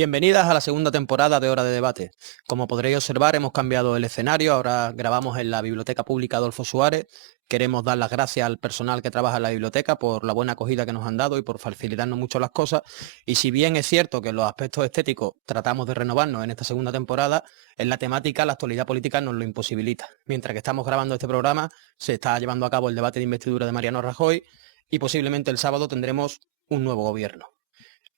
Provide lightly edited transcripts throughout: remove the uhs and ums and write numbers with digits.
Bienvenidas a la segunda temporada de Hora de Debate. Como podréis observar, hemos cambiado el escenario, ahora grabamos en la Biblioteca Pública Adolfo Suárez. Queremos dar las gracias al personal que trabaja en la biblioteca por la buena acogida que nos han dado y por facilitarnos mucho las cosas. Y si bien es cierto que en los aspectos estéticos tratamos de renovarnos en esta segunda temporada, en la temática la actualidad política nos lo imposibilita. Mientras que estamos grabando este programa, se está llevando a cabo el debate de investidura de Mariano Rajoy y posiblemente el sábado tendremos un nuevo gobierno.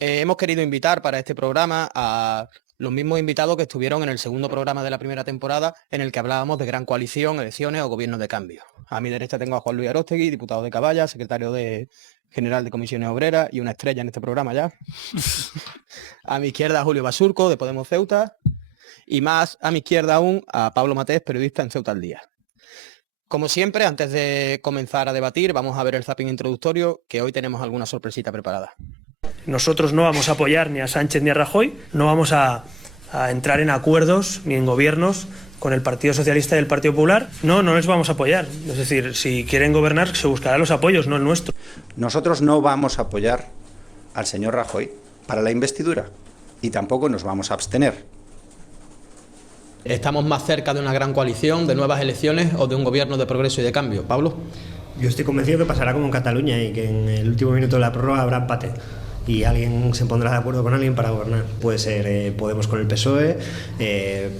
Hemos querido invitar para este programa a los mismos invitados que estuvieron en el segundo programa de la primera temporada, en el que hablábamos de gran coalición, elecciones o gobiernos de cambio. A mi derecha tengo a Juan Luis Aróstegui, diputado de Caballa, secretario general de Comisiones Obreras y una estrella en este programa ya. A mi izquierda a Julio Basurco, de Podemos Ceuta. Y más a mi izquierda aún a Pablo Matés, periodista en Ceuta al Día. Como siempre, antes de comenzar a debatir, vamos a ver el zapping introductorio, que hoy tenemos alguna sorpresita preparada. Nosotros no vamos a apoyar ni a Sánchez ni a Rajoy, no vamos a entrar en acuerdos ni en gobiernos con el Partido Socialista y el Partido Popular. No les vamos a apoyar. Es decir, si quieren gobernar, se buscarán los apoyos, no el nuestro. Nosotros no vamos a apoyar al señor Rajoy para la investidura y tampoco nos vamos a abstener. ¿Estamos más cerca de una gran coalición, de nuevas elecciones o de un gobierno de progreso y de cambio? Pablo. Yo estoy convencido que pasará como en Cataluña y que en el último minuto de la prórroga habrá empate y alguien se pondrá de acuerdo con alguien para gobernar. Puede ser Podemos con el PSOE,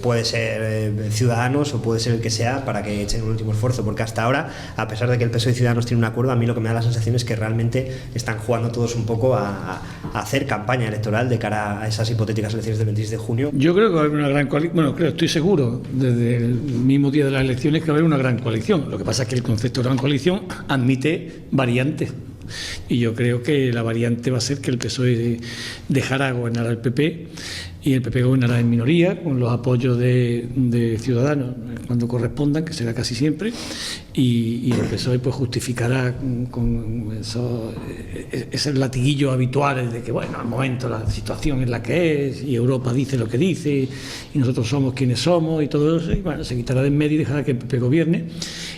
puede ser Ciudadanos o puede ser el que sea, para que echen un último esfuerzo, porque hasta ahora, a pesar de que el PSOE y Ciudadanos tienen un acuerdo, a mí lo que me da la sensación es que realmente están jugando todos un poco a hacer campaña electoral de cara a esas hipotéticas elecciones del 26 de junio. Yo creo que va a haber una gran coalición, estoy seguro, desde el mismo día de las elecciones, que va a haber una gran coalición. Lo que pasa es que el concepto de gran coalición admite variantes. Y yo creo que la variante va a ser que el PSOE dejará gobernar al PP y el PP gobernará en minoría con los apoyos de Ciudadanos cuando correspondan, que será casi siempre, y el PSOE pues justificará con esos latiguillos habituales de que bueno, al momento la situación es la que es y Europa dice lo que dice y nosotros somos quienes somos y todo eso, y bueno, se quitará de en medio y dejará que el PP gobierne.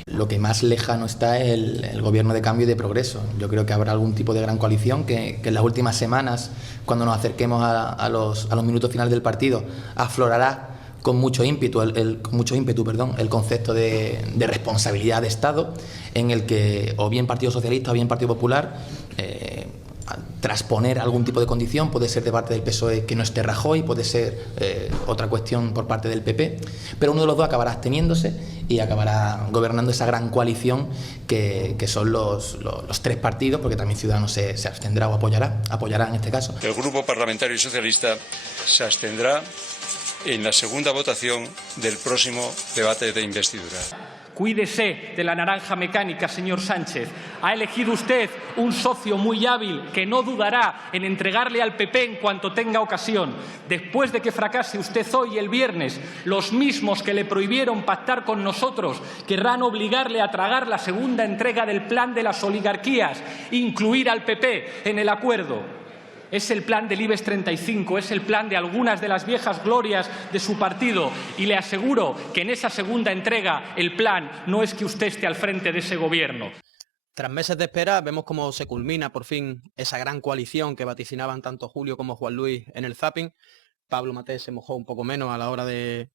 Lo que más lejano está es el gobierno de cambio y de progreso. Yo creo que habrá algún tipo de gran coalición que en las últimas semanas, cuando nos acerquemos a los minutos finales del partido, aflorará con mucho ímpetu el concepto de responsabilidad de Estado, en el que o bien Partido Socialista o bien Partido Popular trasponer algún tipo de condición, puede ser de parte del PSOE que no esté Rajoy, puede ser otra cuestión por parte del PP, pero uno de los dos acabará absteniéndose y acabará gobernando esa gran coalición que son los tres partidos, porque también Ciudadanos se abstendrá o apoyará en este caso. El Grupo Parlamentario Socialista se abstendrá en la segunda votación del próximo debate de investidura. Cuídese de la naranja mecánica, señor Sánchez. Ha elegido usted un socio muy hábil que no dudará en entregarle al PP en cuanto tenga ocasión. Después de que fracase usted hoy y el viernes, los mismos que le prohibieron pactar con nosotros querrán obligarle a tragar la segunda entrega del plan de las oligarquías, incluir al PP en el acuerdo. Es el plan del IBEX 35, es el plan de algunas de las viejas glorias de su partido y le aseguro que en esa segunda entrega el plan no es que usted esté al frente de ese gobierno. Tras meses de espera vemos cómo se culmina por fin esa gran coalición que vaticinaban tanto Julio como Juan Luis en el zapping. Pablo Matés se mojó un poco menos a la hora de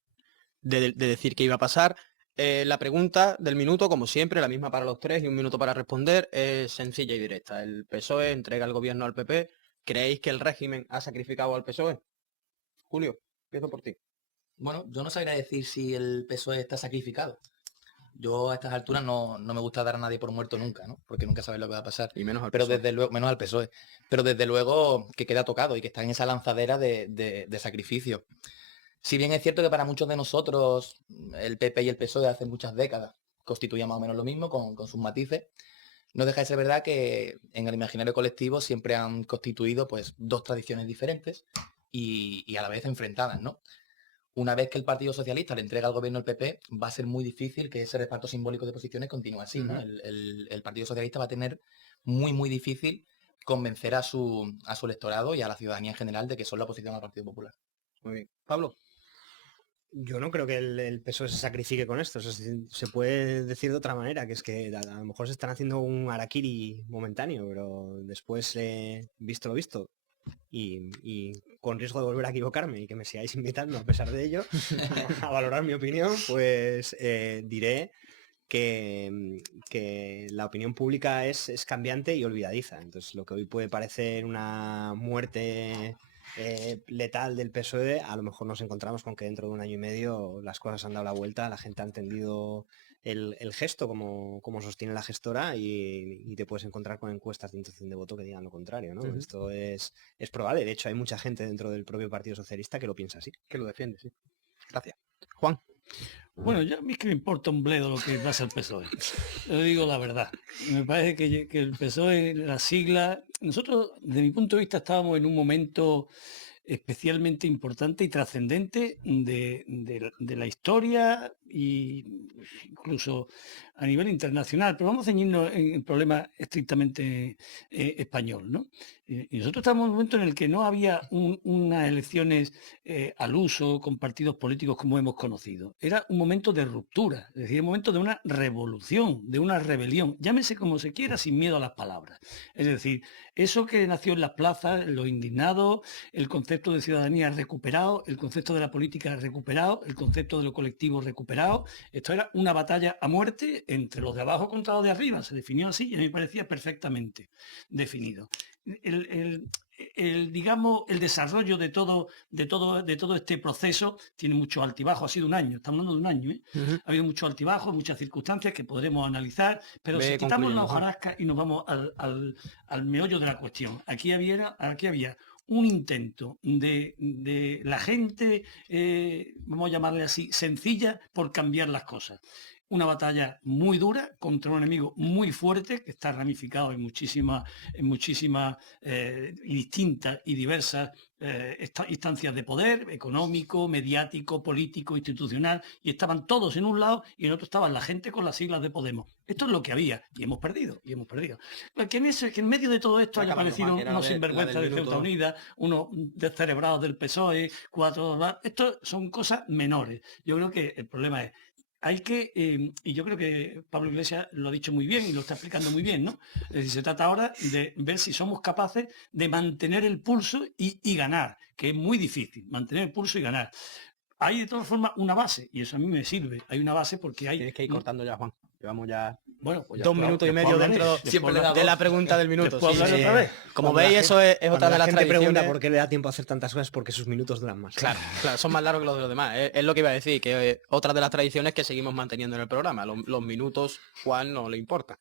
decir qué iba a pasar. La pregunta del minuto, como siempre, la misma para los tres y un minuto para responder, es sencilla y directa. El PSOE entrega el gobierno al PP. ¿Creéis que el régimen ha sacrificado al PSOE? Julio, empiezo por ti. Bueno, yo no sabría decir si el PSOE está sacrificado. Yo a estas alturas no me gusta dar a nadie por muerto nunca, ¿no? Porque nunca sabes lo que va a pasar. Y menos al pero PSOE. Desde luego, menos al PSOE. Pero desde luego que queda tocado y que está en esa lanzadera de sacrificio. Si bien es cierto que para muchos de nosotros el PP y el PSOE hace muchas décadas constituían más o menos lo mismo, con sus matices, no deja de ser verdad que en el imaginario colectivo siempre han constituido pues dos tradiciones diferentes y a la vez enfrentadas, ¿no? Una vez que el Partido Socialista le entrega al gobierno al PP, va a ser muy difícil que ese reparto simbólico de posiciones continúe así, ¿no? El Partido Socialista va a tener muy difícil convencer a su electorado y a la ciudadanía en general de que son la oposición al Partido Popular. Muy bien. Pablo. Yo no creo que el PSOE se sacrifique con esto. Se puede decir de otra manera, que es que a lo mejor se están haciendo un harakiri momentáneo, pero después, visto lo visto, y con riesgo de volver a equivocarme y que me sigáis invitando a pesar de ello a valorar mi opinión, pues diré que la opinión pública es cambiante y olvidadiza. Entonces, lo que hoy puede parecer una muerte letal del PSOE, a lo mejor nos encontramos con que dentro de un año y medio las cosas han dado la vuelta, la gente ha entendido el gesto como sostiene la gestora y te puedes encontrar con encuestas de intención de voto que digan lo contrario, ¿no? Esto es probable. De hecho, hay mucha gente dentro del propio Partido Socialista que lo piensa así. Que lo defiende, sí. Gracias. Juan. Bueno, ya a mí que me importa un bledo lo que pasa el PSOE. Yo digo la verdad. Me parece que el PSOE, la sigla... Nosotros, desde mi punto de vista, estábamos en un momento especialmente importante y trascendente de la historia e incluso a nivel internacional, pero vamos a ceñirnos en el problema estrictamente español, ¿no? Y nosotros estamos en un momento en el que no había unas elecciones al uso con partidos políticos como hemos conocido. Era un momento de ruptura, es decir, un momento de una revolución, de una rebelión, llámese como se quiera, sin miedo a las palabras. Es decir, eso que nació en las plazas, los indignados, el concepto de ciudadanía recuperado, el concepto de la política recuperado, el concepto de lo colectivo recuperado. Esto era una batalla a muerte entre los de abajo contra los de arriba. Se definió así y a mí me parecía perfectamente definido. Digamos, el desarrollo de todo este proceso tiene muchos altibajos. Ha sido un año, estamos hablando de un año, ¿eh? Ha habido muchos altibajos, muchas circunstancias que podremos analizar, pero si quitamos la hojarasca y nos vamos al meollo de la cuestión, aquí había un intento de la gente, vamos a llamarle así, sencilla, por cambiar las cosas. Una batalla muy dura contra un enemigo muy fuerte que está ramificado en muchísimas y distintas y diversas instancias de poder, económico, mediático, político, institucional, y estaban todos en un lado y en otro estaban la gente con las siglas de Podemos. Esto es lo que había y hemos perdido. Que en medio de todo esto haya aparecido unos sinvergüenzas de Ceuta Unida, unos descerebrados del PSOE, esto son cosas menores. Yo creo que el problema es hay que, y yo creo que Pablo Iglesias lo ha dicho muy bien y lo está explicando muy bien, ¿no? Es decir, se trata ahora de ver si somos capaces de mantener el pulso y ganar, que es muy difícil, mantener el pulso y ganar. Hay de todas formas una base, y eso a mí me sirve. Hay una base porque hay... Tienes que ir cortando ya, Juan. Llevamos ya, bueno, pues ya 2 minutos y medio dentro de la pregunta del minuto. Otra vez. Como veis, eso es otra de las tradiciones. La gente pregunta por qué le da tiempo a hacer tantas cosas, porque sus minutos duran más. Claro, son más largos que los de los demás. Es lo que iba a decir, que otra de las tradiciones que seguimos manteniendo en el programa. Los minutos, Juan, no le importa.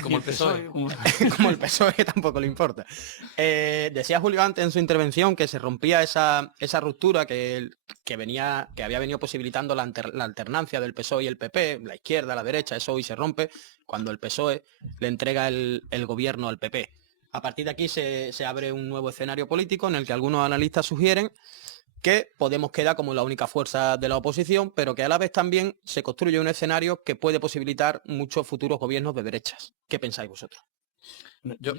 Como el PSOE. Como el PSOE, que tampoco le importa. Decía Julio antes en su intervención que se rompía esa ruptura que había venido posibilitando la alternancia del PSOE y el PP, la izquierda, la derecha. Eso hoy se rompe cuando el PSOE le entrega el gobierno al PP. A partir de aquí se abre un nuevo escenario político en el que algunos analistas sugieren que Podemos queda como la única fuerza de la oposición, pero que a la vez también se construye un escenario que puede posibilitar muchos futuros gobiernos de derechas. ¿Qué pensáis vosotros? Yo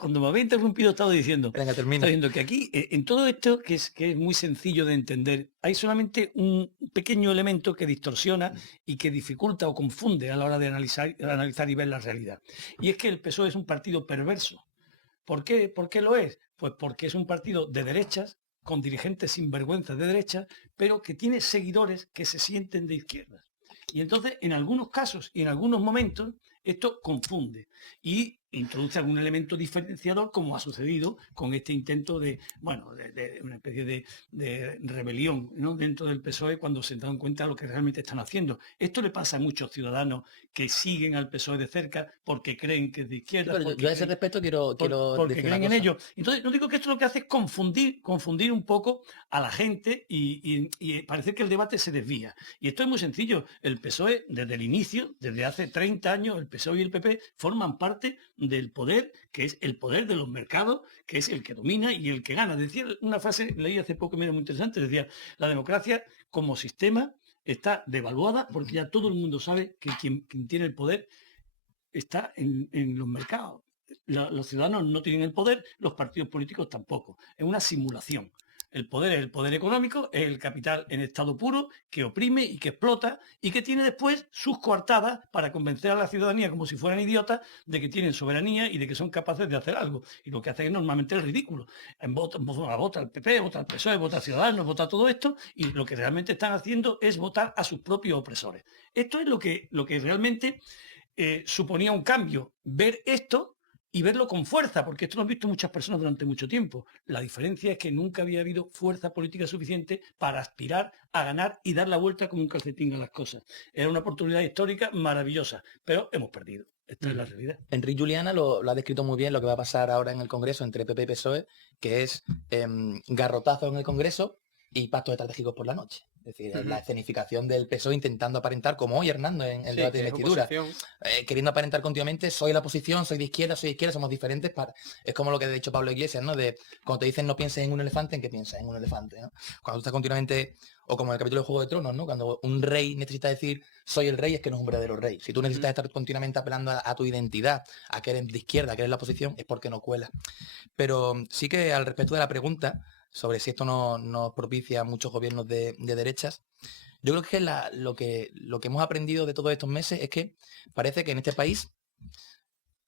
cuando me había interrumpido estaba diciendo, que aquí, en todo esto, que es muy sencillo de entender, hay solamente un pequeño elemento que distorsiona y que dificulta o confunde a la hora de analizar y ver la realidad. Y es que el PSOE es un partido perverso. ¿Por qué? ¿Por qué lo es? Pues porque es un partido de derechas, con dirigentes sinvergüenzas de derecha, pero que tiene seguidores que se sienten de izquierdas. Y entonces, en algunos casos y en algunos momentos, esto confunde y introduce algún elemento diferenciador, como ha sucedido con este intento de una especie de rebelión, ¿no?, dentro del PSOE, cuando se dan cuenta de lo que realmente están haciendo. Esto le pasa a muchos ciudadanos que siguen al PSOE de cerca porque creen que es de izquierda. Pero yo a ese respecto quiero porque creen en ello. Entonces, no digo que esto lo que hace es confundir un poco a la gente y parece que el debate se desvía. Y esto es muy sencillo. El PSOE, desde el inicio, desde hace 30 años, el PSOE y el PP forman parte del poder, que es el poder de los mercados, que es el que domina y el que gana. Decía una frase, leí hace poco, muy interesante, decía, la democracia como sistema está devaluada porque ya todo el mundo sabe que quien tiene el poder está en los mercados. Los ciudadanos no tienen el poder, los partidos políticos tampoco. Es una simulación. El poder es el poder económico, es el capital en estado puro que oprime y que explota y que tiene después sus coartadas para convencer a la ciudadanía como si fueran idiotas de que tienen soberanía y de que son capaces de hacer algo. Y lo que hacen es normalmente el ridículo. Vota el PP, vota el PSOE, vota Ciudadanos, vota todo esto y lo que realmente están haciendo es votar a sus propios opresores. Esto es lo que realmente suponía un cambio. Ver esto y verlo con fuerza, porque esto lo han visto muchas personas durante mucho tiempo. La diferencia es que nunca había habido fuerza política suficiente para aspirar a ganar y dar la vuelta como un calcetín a las cosas. Era una oportunidad histórica maravillosa, pero hemos perdido. Esta es la realidad. Enrique Juliana lo ha descrito muy bien lo que va a pasar ahora en el Congreso entre PP y PSOE, que es garrotazo en el Congreso y pactos estratégicos por la noche. Es decir, la escenificación del PSOE intentando aparentar, como hoy Hernando en el debate de investidura, queriendo aparentar continuamente, soy la oposición, soy de izquierda, somos diferentes. Es como lo que ha dicho Pablo Iglesias, ¿no? De cuando te dicen no pienses en un elefante, ¿en qué piensas? En un elefante, ¿no? Cuando tú estás continuamente, o como en el capítulo de Juego de Tronos, ¿no? Cuando un rey necesita decir soy el rey, es que no es un verdadero rey. Si tú necesitas estar continuamente apelando a tu identidad, a que eres de izquierda, a que eres la oposición, es porque no cuela. Pero sí que al respecto de la pregunta sobre si esto no propicia muchos gobiernos de derechas, yo creo que lo que hemos aprendido de todos estos meses es que parece que en este país,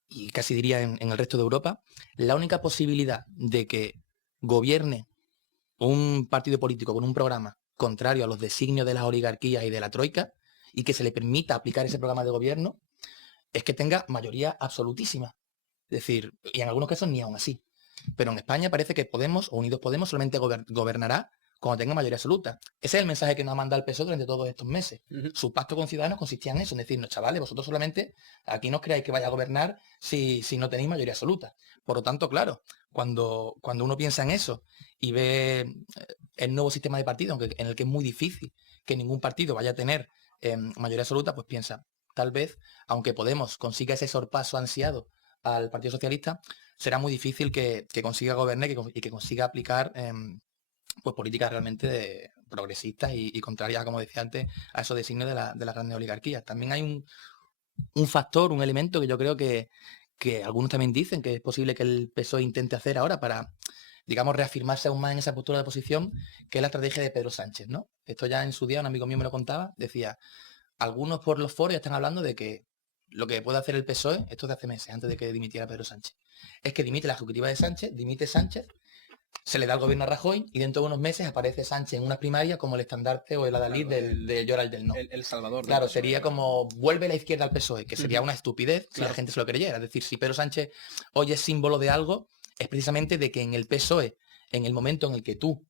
y casi diría en el resto de Europa, la única posibilidad de que gobierne un partido político con un programa contrario a los designios de las oligarquías y de la troika, y que se le permita aplicar ese programa de gobierno, es que tenga mayoría absolutísima. Es decir, y en algunos casos ni aún así. Pero en España parece que Podemos, o Unidos Podemos, solamente gobernará cuando tenga mayoría absoluta. Ese es el mensaje que nos ha mandado el PSOE durante todos estos meses. Su pacto con Ciudadanos consistía en eso, en decirnos, chavales, vosotros solamente aquí no os creáis que vaya a gobernar si no tenéis mayoría absoluta. Por lo tanto, claro, cuando uno piensa en eso y ve el nuevo sistema de partido, en el que es muy difícil que ningún partido vaya a tener mayoría absoluta, pues piensa, tal vez, aunque Podemos consiga ese sorpaso ansiado al Partido Socialista, será muy difícil que consiga gobernar y que consiga aplicar pues políticas realmente progresistas y contrarias, como decía antes, a esos designios de las grandes oligarquías. También hay un factor, un elemento que yo creo que algunos también dicen que es posible que el PSOE intente hacer ahora para, digamos, reafirmarse aún más en esa postura de oposición, que es la estrategia de Pedro Sánchez, ¿no? Esto ya en su día un amigo mío me lo contaba, decía, algunos por los foros ya están hablando de que lo que puede hacer el PSOE, esto de hace meses, antes de que dimitiera Pedro Sánchez, es que dimite la ejecutiva de Sánchez, dimite Sánchez, se le da el gobierno a Rajoy y dentro de unos meses aparece Sánchez en unas primarias como el estandarte o el adalid de Llora el del No. El Salvador. Claro, sería como vuelve la izquierda al PSOE, que sería una estupidez si la gente se lo creyera. Es decir, si Pedro Sánchez hoy es símbolo de algo, es precisamente de que en el PSOE, en el momento en el que tú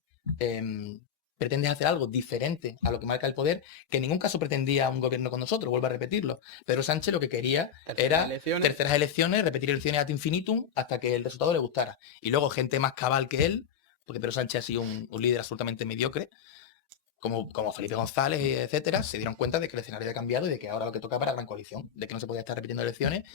pretendes hacer algo diferente a lo que marca el poder, que en ningún caso pretendía un gobierno con nosotros, vuelvo a repetirlo. Pedro Sánchez lo que quería era terceras elecciones, repetir elecciones ad infinitum hasta que el resultado le gustara. Y luego gente más cabal que él, porque Pedro Sánchez ha sido un líder absolutamente mediocre, como Felipe González, etcétera, se dieron cuenta de que el escenario había cambiado y de que ahora lo que toca para la gran coalición, de que no se podía estar repitiendo elecciones.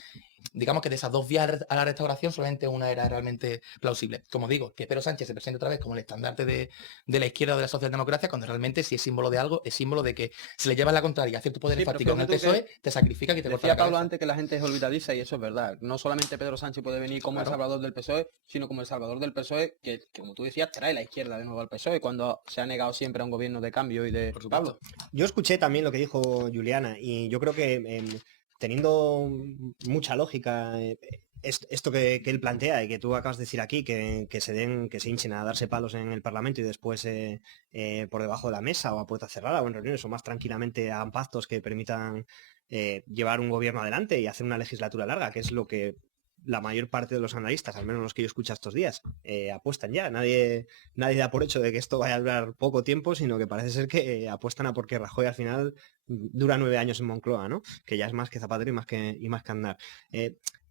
Digamos que de esas dos vías a la restauración solamente una era realmente plausible. Como digo, que Pedro Sánchez se presente otra vez como el estandarte de la izquierda o de la socialdemocracia, cuando realmente si es símbolo de algo, es símbolo de que se le lleva la contraria a ciertos poderes fácticos en el PSOE, te sacrifica y te corta la cabeza. Decía Pablo antes que la gente es olvidadiza y eso es verdad. No solamente Pedro Sánchez puede venir como el salvador del PSOE, sino como el salvador del PSOE, que como tú decías, trae la izquierda de nuevo al PSOE, cuando se ha negado siempre a un gobierno de cambio y de... Pablo. Yo escuché también lo que dijo Juliana y yo creo que teniendo mucha lógica esto que él plantea y que tú acabas de decir aquí, que se hinchen a darse palos en el Parlamento y después por debajo de la mesa o a puerta cerrada o en reuniones o más tranquilamente hagan pactos que permitan llevar un gobierno adelante y hacer una legislatura larga, que es lo que la mayor parte de los analistas, al menos los que yo escucho estos días, apuestan ya. Nadie da por hecho de que esto vaya a durar poco tiempo, sino que parece ser que apuestan a porque Rajoy al final dura 9 años en Moncloa, ¿no? Que ya es más que Zapatero y más que Aznar.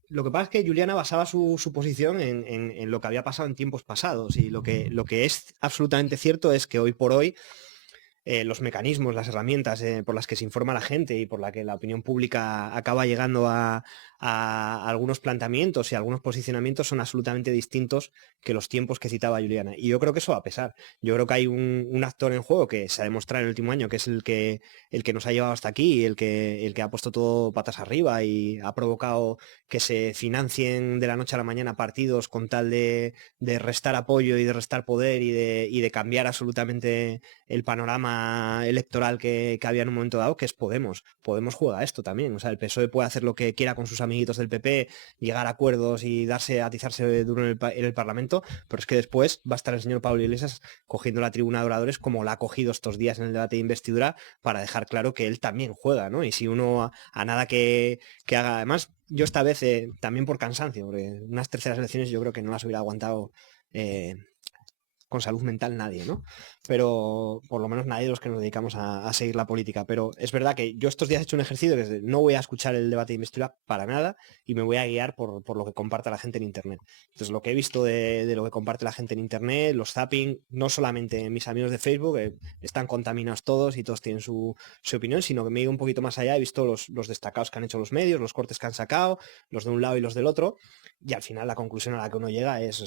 Lo que pasa es que Juliana basaba su posición en lo que había pasado en tiempos pasados y lo que es absolutamente cierto es que hoy por hoy los mecanismos, las herramientas por las que se informa la gente y por la que la opinión pública acaba llegando a algunos planteamientos y algunos posicionamientos son absolutamente distintos que los tiempos que citaba Juliana. Y yo creo que eso va a pesar. Yo creo que hay un actor en juego que se ha demostrado en el último año que es el que nos ha llevado hasta aquí, el que ha puesto todo patas arriba y ha provocado que se financien de la noche a la mañana partidos con tal de restar apoyo y de restar poder y de cambiar absolutamente el panorama electoral que había en un momento dado, que es Podemos. Podemos juega esto también. O sea, el PSOE puede hacer lo que quiera con sus amiguitos del PP, llegar a acuerdos y atizarse duro en el Parlamento, pero es que después va a estar el señor Pablo Iglesias cogiendo la tribuna de oradores como la ha cogido estos días en el debate de investidura para dejar claro que él también juega, ¿no? Y si uno a nada que haga, además, yo esta vez también por cansancio, porque unas terceras elecciones yo creo que no las hubiera aguantado con salud mental nadie, ¿no? Pero por lo menos nadie de los que nos dedicamos a seguir la política. Pero es verdad que yo estos días he hecho un ejercicio que no voy a escuchar el debate de investidura para nada y me voy a guiar por lo que comparte la gente en internet. Entonces lo que he visto de lo que comparte la gente en internet, los zapping, no solamente mis amigos de Facebook, están contaminados todos y todos tienen su opinión, sino que me he ido un poquito más allá, he visto los destacados que han hecho los medios, los cortes que han sacado, los de un lado y los del otro, y al final la conclusión a la que uno llega es,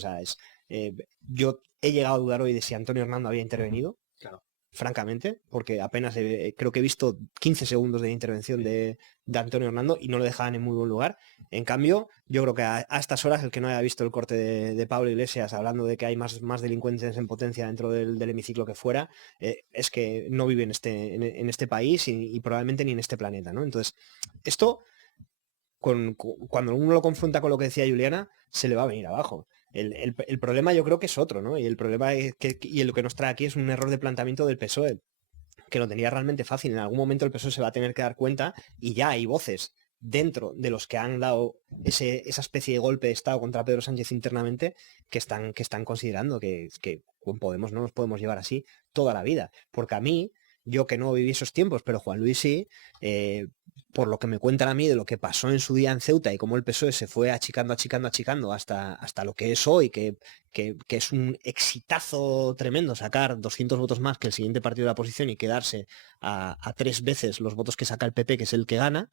yo he llegado a dudar hoy de si Antonio Hernando había intervenido, claro, francamente, porque apenas creo que he visto 15 segundos de intervención de Antonio Hernando y no lo dejaban en muy buen lugar. En cambio, yo creo que a estas horas el que no haya visto el corte de Pablo Iglesias hablando de que hay más delincuentes en potencia dentro del hemiciclo que fuera, es que no vive en este país y probablemente ni en este planeta, ¿no? Entonces, esto, cuando uno lo confronta con lo que decía Juliana, se le va a venir abajo. El problema yo creo que es otro, ¿no? Y el problema es y lo que nos trae aquí es un error de planteamiento del PSOE, que lo tenía realmente fácil. En algún momento el PSOE se va a tener que dar cuenta y ya hay voces dentro de los que han dado esa especie de golpe de Estado contra Pedro Sánchez internamente que están considerando que con Podemos no nos podemos llevar así toda la vida. Porque a mí, yo que no viví esos tiempos, pero Juan Luis sí, por lo que me cuentan a mí de lo que pasó en su día en Ceuta y cómo el PSOE se fue achicando hasta lo que es hoy, que es un exitazo tremendo sacar 200 votos más que el siguiente partido de la oposición y quedarse a 3 veces los votos que saca el PP, que es el que gana,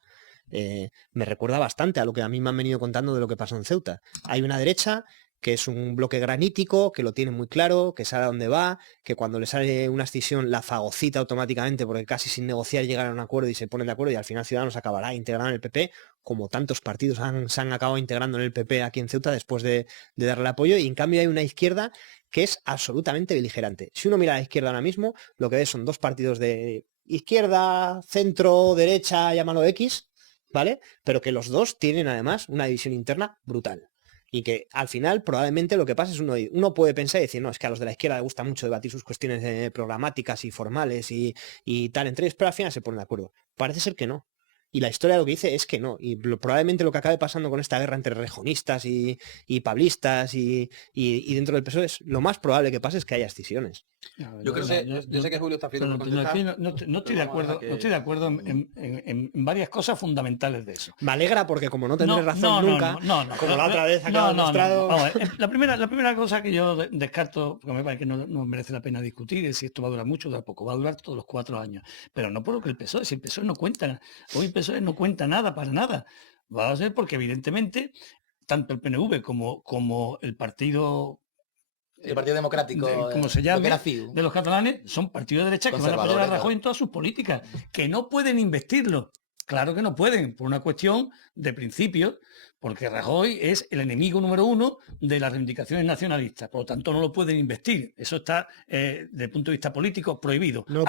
me recuerda bastante a lo que a mí me han venido contando de lo que pasó en Ceuta. Hay una derecha que es un bloque granítico, que lo tiene muy claro, que sabe a dónde va, que cuando le sale una escisión la fagocita automáticamente porque casi sin negociar llegan a un acuerdo y se ponen de acuerdo y al final Ciudadanos acabará integrando en el PP, como tantos partidos se han acabado integrando en el PP aquí en Ceuta después de darle apoyo, y en cambio hay una izquierda que es absolutamente beligerante. Si uno mira a la izquierda ahora mismo, lo que ve son dos partidos de izquierda, centro, derecha, llámalo X, ¿vale? Pero que los dos tienen además una división interna brutal. Y que al final probablemente lo que pasa es uno puede pensar y decir, no, es que a los de la izquierda les gusta mucho debatir sus cuestiones programáticas y formales y tal entre ellos, pero al final se ponen de acuerdo. Parece ser que no. Y la historia lo que dice es que no. Y probablemente lo que acabe pasando con esta guerra entre rejonistas y pablistas y dentro del PSOE es lo más probable que pase es que haya escisiones. Yo sé que Julio está frito por contestar. No estoy de acuerdo en varias cosas fundamentales de eso. Me alegra porque como no tendré razón nunca, como la otra vez acaba demostrado... La primera cosa que yo descarto, porque me parece que no merece la pena discutir, es si esto va a durar mucho o durar poco. Va a durar todos los 4 años. Pero no por lo que el PSOE, si el PSOE no cuenta, hoy el PSOE no cuenta nada para nada. Va a ser porque evidentemente tanto el PNV como el Partido... El Partido Democrático, como se llama, de los catalanes, son partidos de derecha que van a apoyar a Rajoy en todas sus políticas, que no pueden investirlo. Claro que no pueden, por una cuestión de principios, porque Rajoy es el enemigo número 1 de las reivindicaciones nacionalistas, por lo tanto no lo pueden investir. Eso está, desde el punto de vista político, prohibido. No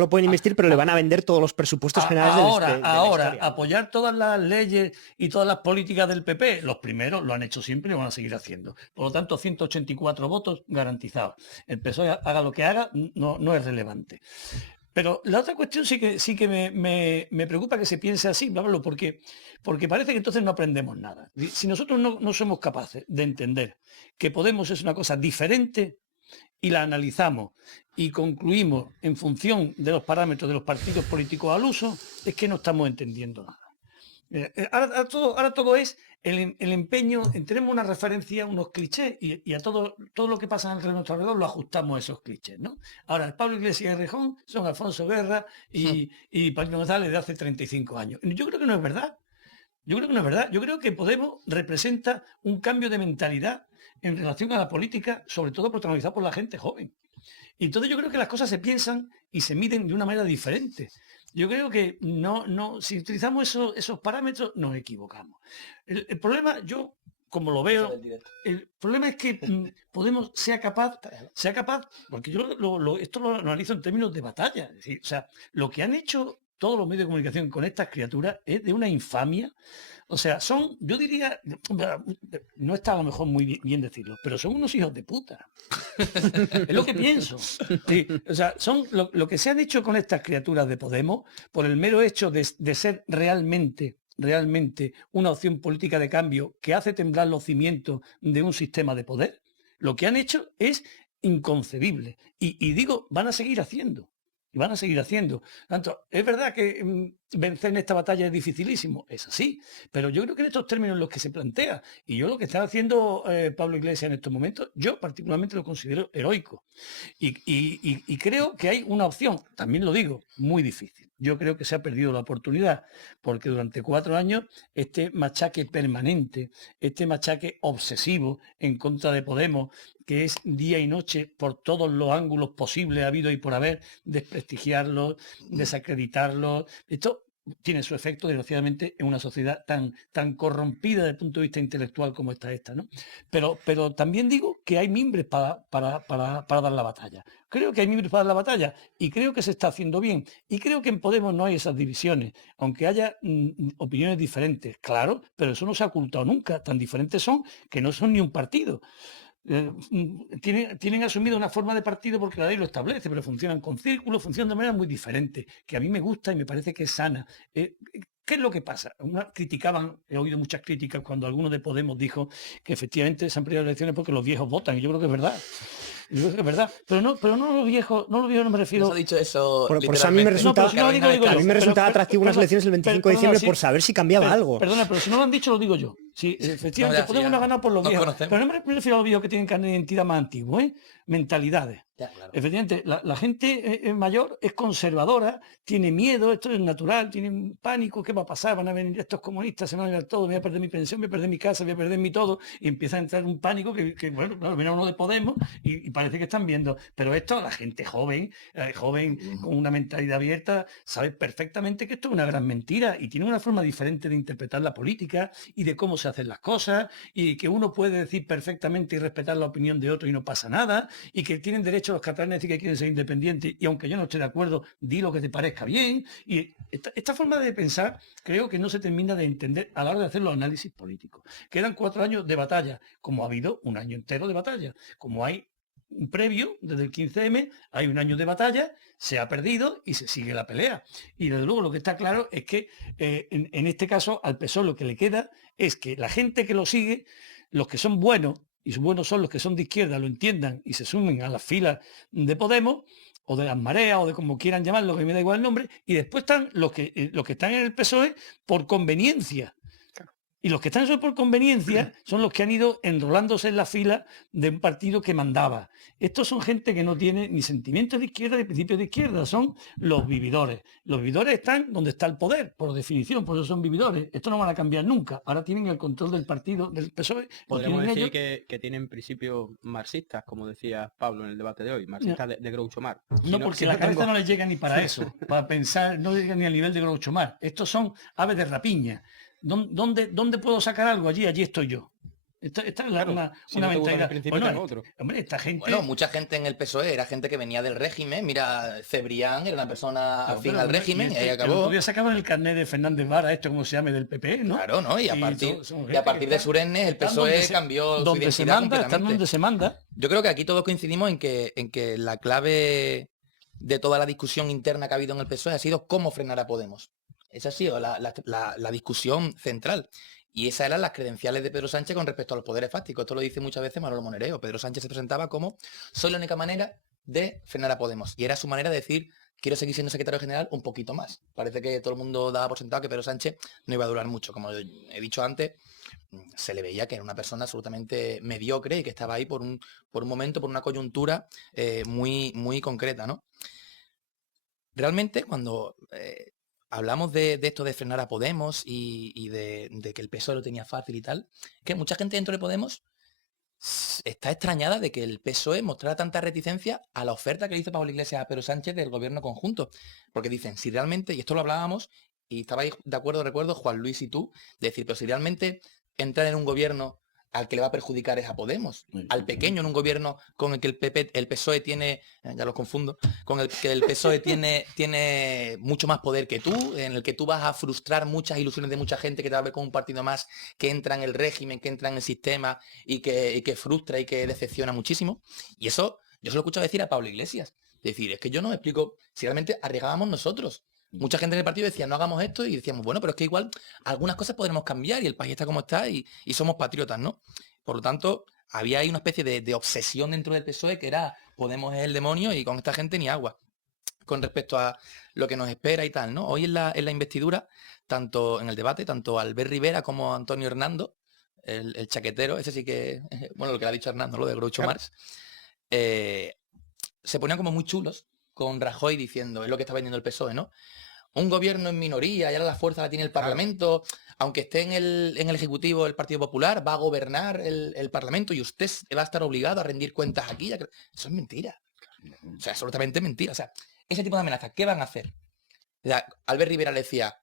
lo pueden investir, pero le van a vender todos los presupuestos generales de la historia. Apoyar todas las leyes y todas las políticas del PP, los primeros lo han hecho siempre y lo van a seguir haciendo. Por lo tanto, 184 votos garantizados. El PSOE haga lo que haga, no es relevante. Pero la otra cuestión sí que me preocupa que se piense así, Pablo, porque parece que entonces no aprendemos nada. Si nosotros no somos capaces de entender que Podemos es una cosa diferente y la analizamos y concluimos en función de los parámetros de los partidos políticos al uso, es que no estamos entendiendo nada. Ahora todo es el empeño, tenemos una referencia, unos clichés, y a todo lo que pasa en nuestro alrededor lo ajustamos a esos clichés, ¿no? Ahora, el Pablo Iglesias y Errejón son Alfonso Guerra y Paquito González de hace 35 años. Yo creo que no es verdad. Yo creo que Podemos representa un cambio de mentalidad en relación a la política, sobre todo protagonizada por la gente joven. Y entonces yo creo que las cosas se piensan y se miden de una manera diferente. Yo creo que si utilizamos esos parámetros, nos equivocamos. El problema, yo como lo veo, el problema es que Podemos sea capaz, porque yo esto lo analizo en términos de batalla. Es decir, o sea, lo que han hecho todos los medios de comunicación con estas criaturas es de una infamia. O sea, yo diría, no está a lo mejor muy bien decirlo, pero son unos hijos de puta. Es lo que pienso. Sí, o sea, son lo que se han hecho con estas criaturas de Podemos, por el mero hecho de ser realmente una opción política de cambio que hace temblar los cimientos de un sistema de poder, lo que han hecho es inconcebible. Y digo, van a seguir haciendo. Y van a seguir haciendo. Tanto, es verdad que vencer en esta batalla es dificilísimo, es así, pero yo creo que en estos términos en los que se plantea, y yo lo que está haciendo Pablo Iglesias en estos momentos, yo particularmente lo considero heroico. Y creo que hay una opción, también lo digo, muy difícil. Yo creo que se ha perdido la oportunidad, porque durante 4 años este machaque permanente, este machaque obsesivo en contra de Podemos, que es día y noche por todos los ángulos posibles habido y por haber, desprestigiarlos, desacreditarlos, esto tiene su efecto, desgraciadamente, en una sociedad tan corrompida desde el punto de vista intelectual como esta, ¿no? Pero también digo que hay mimbres para dar la batalla. Creo que hay mimbres para dar la batalla y creo que se está haciendo bien. Y creo que en Podemos no hay esas divisiones, aunque haya opiniones diferentes, claro, pero eso no se ha ocultado nunca. Tan diferentes son que no son ni un partido. Tienen asumido una forma de partido porque la ley lo establece, pero funcionan con círculos, funcionan de manera muy diferente, que a mí me gusta y me parece que es sana. ¿Qué es lo que pasa? He oído muchas críticas cuando alguno de Podemos dijo que efectivamente se han perdido las elecciones porque los viejos votan, y yo creo que es verdad. Pero no los viejos, no me refiero. No se ha dicho eso. Por eso a mí me resultaba atractivo unas elecciones el 25 de diciembre por saber si cambiaba algo. Perdona, pero si no lo han dicho, lo digo yo. Sí, efectivamente, Podemos no ganar por los viejos. Pero no me refiero a los viejos que tienen carne de identidad más antiguo, mentalidades. Ya, claro. Efectivamente, la gente mayor es conservadora, tiene miedo, esto es natural, tiene pánico, ¿qué va a pasar? Van a venir estos comunistas, se van a llevar todo, voy a perder mi pensión, voy a perder mi casa, voy a perder mi todo, y empieza a entrar un pánico que bueno, claro, viene uno de Podemos y parece que están viendo. Pero esto, la gente joven con una mentalidad abierta, sabe perfectamente que esto es una gran mentira y tiene una forma diferente de interpretar la política y de cómo se hacen las cosas, y que uno puede decir perfectamente y respetar la opinión de otro y no pasa nada, y que tienen derecho los catalanes a decir que quieren ser independientes, y aunque yo no esté de acuerdo, di lo que te parezca bien. Y esta forma de pensar creo que no se termina de entender a la hora de hacer los análisis políticos. Quedan 4 años de batalla, como ha habido un año entero de batalla, como hay un previo, desde el 15M, hay un año de batalla, se ha perdido y se sigue la pelea. Y desde luego lo que está claro es que en este caso al PSOE lo que le queda es que la gente que lo sigue, los que son buenos, y buenos son los que son de izquierda, lo entiendan y se sumen a las filas de Podemos, o de las mareas, o de como quieran llamarlo, que me da igual el nombre, y después están los que están en el PSOE por conveniencia. Y los que están solo por conveniencia son los que han ido enrolándose en la fila de un partido que mandaba. Estos son gente que no tiene ni sentimientos de izquierda ni principios de izquierda, son los vividores. Los vividores están donde está el poder, por definición, por eso son vividores. Esto no van a cambiar nunca. Ahora tienen el control del partido, del PSOE. Podríamos decir que tienen principios marxistas, como decía Pablo en el debate de hoy, marxistas de Groucho Marx. No, porque la cabeza no les llega ni para eso, para pensar, no llega ni al nivel de Groucho Marx. Estos son aves de rapiña. ¿Dónde puedo sacar algo? Allí estoy yo. Esta es claro, una no mentalidad. Bueno, hombre, esta gente... Bueno, mucha gente en el PSOE era gente que venía del régimen. Mira, Cebrián era una persona afín al régimen y ahí acabó. Todavía sacaban el carnet de Fernández Vara, esto como se llame, del PP, ¿no? Claro, ¿no? Y a partir de Surenes el PSOE cambió su identidad completamente. Donde se manda. Yo creo que aquí todos coincidimos en que la clave de toda la discusión interna que ha habido en el PSOE ha sido cómo frenar a Podemos. Esa ha sido la discusión central. Y esas eran las credenciales de Pedro Sánchez con respecto a los poderes fácticos. Esto lo dice muchas veces Manolo Monereo. Pedro Sánchez se presentaba como soy la única manera de frenar a Podemos. Y era su manera de decir quiero seguir siendo secretario general un poquito más. Parece que todo el mundo daba por sentado que Pedro Sánchez no iba a durar mucho. Como he dicho antes, se le veía que era una persona absolutamente mediocre y que estaba ahí por un momento, por una coyuntura muy concreta, ¿no? Realmente, cuando hablamos de esto de frenar a Podemos y de que el PSOE lo tenía fácil y tal, que mucha gente dentro de Podemos está extrañada de que el PSOE mostrara tanta reticencia a la oferta que le hizo Pablo Iglesias a Pedro Sánchez del gobierno conjunto. Porque dicen, si realmente, y esto lo hablábamos, y estabais de acuerdo, recuerdo, Juan Luis y tú, de decir, pero si realmente entrar en un gobierno al que le va a perjudicar es a Podemos, al pequeño en un gobierno con el que el PSOE tiene, ya los confundo, con el que el PSOE tiene mucho más poder que tú, en el que tú vas a frustrar muchas ilusiones de mucha gente que te va a ver como un partido más que entra en el régimen, que entra en el sistema y que frustra y que decepciona muchísimo. Y eso yo se lo he escuchado decir a Pablo Iglesias. Es decir, es que yo no me explico si realmente arriesgábamos nosotros. Mucha gente en el partido decía, no hagamos esto, y decíamos, bueno, pero es que igual algunas cosas podremos cambiar y el país está como está y somos patriotas, ¿no? Por lo tanto, había ahí una especie de obsesión dentro del PSOE que era, Podemos es el demonio y con esta gente ni agua, con respecto a lo que nos espera y tal, ¿no? Hoy en la investidura, tanto en el debate, tanto Albert Rivera como Antonio Hernando, el chaquetero, ese sí que, bueno, lo que le ha dicho Hernando, lo de Groucho Marx, se ponían como muy chulos con Rajoy diciendo, es lo que está vendiendo el PSOE, ¿no? Un gobierno en minoría, y ahora la fuerza la tiene el Parlamento, aunque esté en el Ejecutivo el Partido Popular, va a gobernar el Parlamento y usted va a estar obligado a rendir cuentas aquí. Eso es mentira. O sea, absolutamente mentira. O sea, ese tipo de amenazas, ¿qué van a hacer? O sea, Albert Rivera le decía,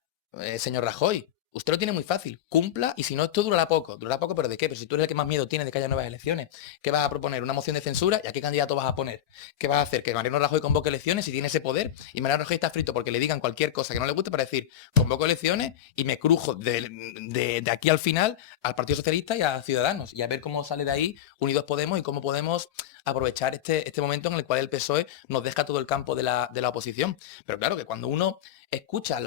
señor Rajoy, usted lo tiene muy fácil, cumpla y si no esto durará poco, pero ¿de qué? Pero si tú eres el que más miedo tiene de que haya nuevas elecciones, ¿qué vas a proponer? ¿Una moción de censura? ¿Y a qué candidato vas a poner? ¿Qué vas a hacer? ¿Que Mariano Rajoy convoque elecciones y tiene ese poder? Y Mariano Rajoy está frito porque le digan cualquier cosa que no le guste para decir, convoco elecciones y me crujo de aquí al final al Partido Socialista y a Ciudadanos y a ver cómo sale de ahí Unidos Podemos y cómo podemos aprovechar este momento en el cual el PSOE nos deja todo el campo de la oposición. Pero claro que cuando uno escucha a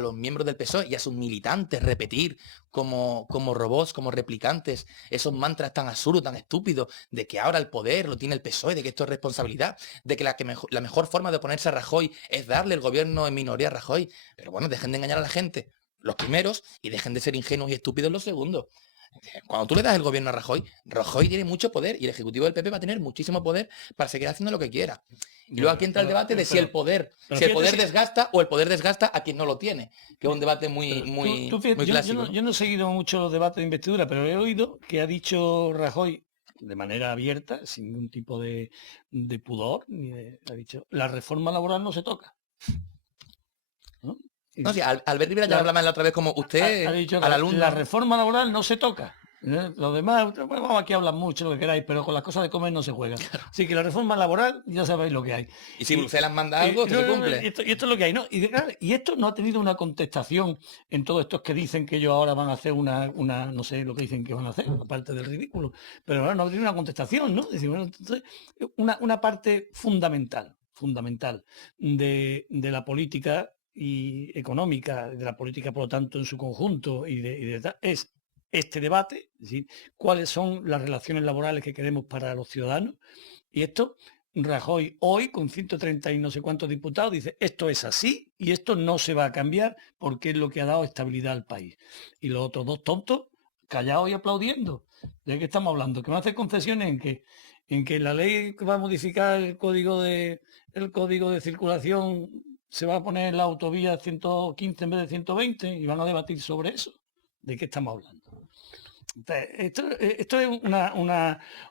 los miembros del PSOE y a sus militantes repetir como robots, como replicantes, esos mantras tan absurdos, tan estúpidos, de que ahora el poder lo tiene el PSOE, de que esto es responsabilidad, de que la mejor forma de oponerse a Rajoy es darle el gobierno en minoría a Rajoy. Pero bueno, dejen de engañar a la gente los primeros y dejen de ser ingenuos y estúpidos los segundos. Cuando tú le das el gobierno a Rajoy, Rajoy tiene mucho poder y el Ejecutivo del PP va a tener muchísimo poder para seguir haciendo lo que quiera. Y luego aquí entra el debate de si el poder desgasta o el poder desgasta a quien no lo tiene, que es un debate muy clásico. Yo no he seguido mucho los debates de investidura, pero he oído que ha dicho Rajoy de manera abierta, sin ningún tipo de pudor, ha dicho, la reforma laboral no se toca. ¿No? No, sí, Albert Rivera ya hablaba la otra vez como usted ha dicho al alumno. La reforma laboral no se toca. Los demás, bueno, aquí hablan mucho lo que queráis, pero con las cosas de comer no se juega. Así que la reforma laboral ya sabéis lo que hay. Y si Bruselas manda algo, se cumple. Y esto es lo que hay, ¿no? Y esto no ha tenido una contestación en todos estos que dicen que ellos ahora van a hacer una no sé lo que dicen que van a hacer, aparte del ridículo. Pero ahora no ha tenido una contestación, ¿no? Es decir, bueno, entonces, una parte fundamental de la política y económica, de la política por lo tanto en su conjunto es este debate, es decir, cuáles son las relaciones laborales que queremos para los ciudadanos. Y esto, Rajoy hoy, con 130 y no sé cuántos diputados, dice, esto es así y esto no se va a cambiar porque es lo que ha dado estabilidad al país. Y los otros dos tontos, callados y aplaudiendo. ¿De qué estamos hablando? ¿Que van a hacer concesiones en que la ley que va a modificar el código de circulación se va a poner en la autovía 115 en vez de 120 y van a debatir sobre eso? ¿De qué estamos hablando? Esto es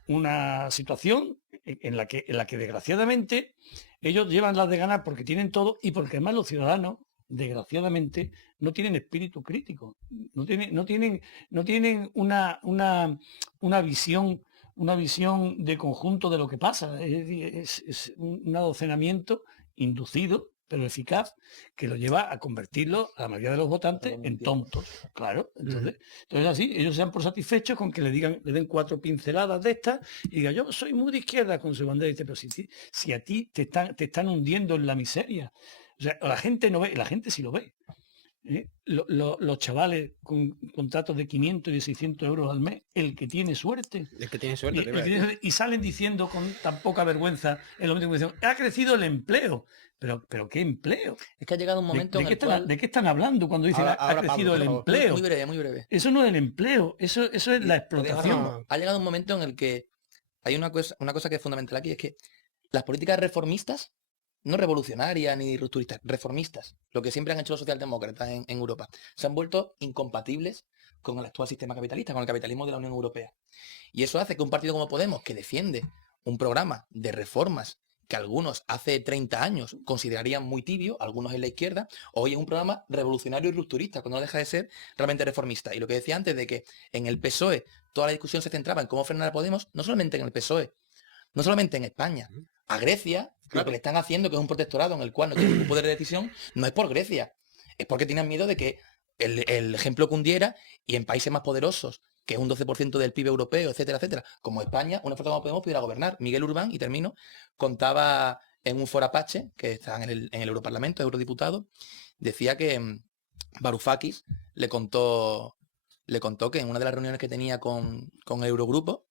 una situación en la que desgraciadamente ellos llevan las de ganar porque tienen todo y porque además los ciudadanos, desgraciadamente, no tienen espíritu crítico, no tienen una visión de conjunto de lo que pasa. Es un adocenamiento inducido pero eficaz, que lo lleva a convertirlo a la mayoría de los votantes en tontos. Claro, entonces así, ellos se dan por satisfechos con que le den 4 pinceladas de estas y digan, yo soy muy de izquierda con su bandera, y dice, pero si a ti te están hundiendo en la miseria. O sea, la gente no ve, la gente sí lo ve. Los chavales con contratos de 500 y de 600 euros al mes, el que tiene suerte. El que tiene suerte. Y salen diciendo con tan poca vergüenza en los medios de comunicación, ha crecido el empleo. Pero ¿qué empleo? Es que ha llegado un momento ¿De qué están hablando cuando dicen ha crecido el empleo? Muy breve, muy breve. Eso no es el empleo, eso es la explotación. Ha llegado un momento en el que hay una cosa que es fundamental aquí, es que las políticas reformistas, no revolucionarias ni rupturistas, reformistas, lo que siempre han hecho los socialdemócratas en Europa, se han vuelto incompatibles con el actual sistema capitalista, con el capitalismo de la Unión Europea. Y eso hace que un partido como Podemos, que defiende un programa de reformas que algunos hace 30 años considerarían muy tibio, algunos en la izquierda, hoy es un programa revolucionario y rupturista, cuando no deja de ser realmente reformista. Y lo que decía antes de que en el PSOE toda la discusión se centraba en cómo frenar a Podemos, no solamente en el PSOE, no solamente en España. A Grecia, lo que le están haciendo, que es un protectorado en el cual no tiene ningún poder de decisión, no es por Grecia, es porque tenían miedo de que el ejemplo cundiera y en países más poderosos, que es un 12% del PIB europeo, etcétera, etcétera, como España, una fuerza como Podemos pudiera gobernar. Miguel Urbán, y termino, contaba en un foro Apache, que está en el Europarlamento, eurodiputado, decía que Varoufakis le contó que en una de las reuniones que tenía con el Eurogrupo,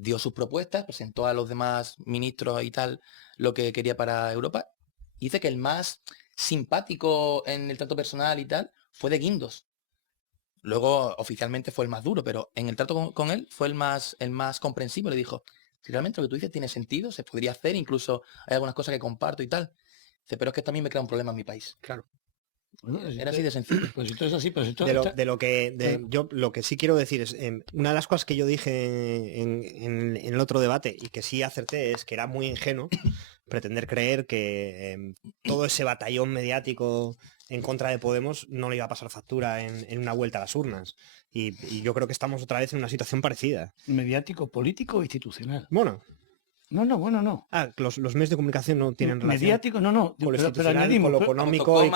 dio sus propuestas, presentó a los demás ministros y tal lo que quería para Europa. Dice que el más simpático en el trato personal y tal fue de Guindos. Luego oficialmente fue el más duro, pero en el trato con él fue el más comprensivo. Le dijo, si realmente lo que tú dices tiene sentido, se podría hacer, incluso hay algunas cosas que comparto y tal. Dice, pero es que también me crea un problema en mi país. Claro. Bueno, era así de sencillo. Pues esto es así, pero esto yo lo que sí quiero decir es, una de las cosas que yo dije en el otro debate y que sí acerté es que era muy ingenuo pretender creer que todo ese batallón mediático en contra de Podemos no le iba a pasar factura en una vuelta a las urnas. Y yo creo que estamos otra vez en una situación parecida. Mediático, político o institucional. Bueno. No. Los medios de comunicación no tienen relación. Mediático, no. Con lo institucional, con lo económico y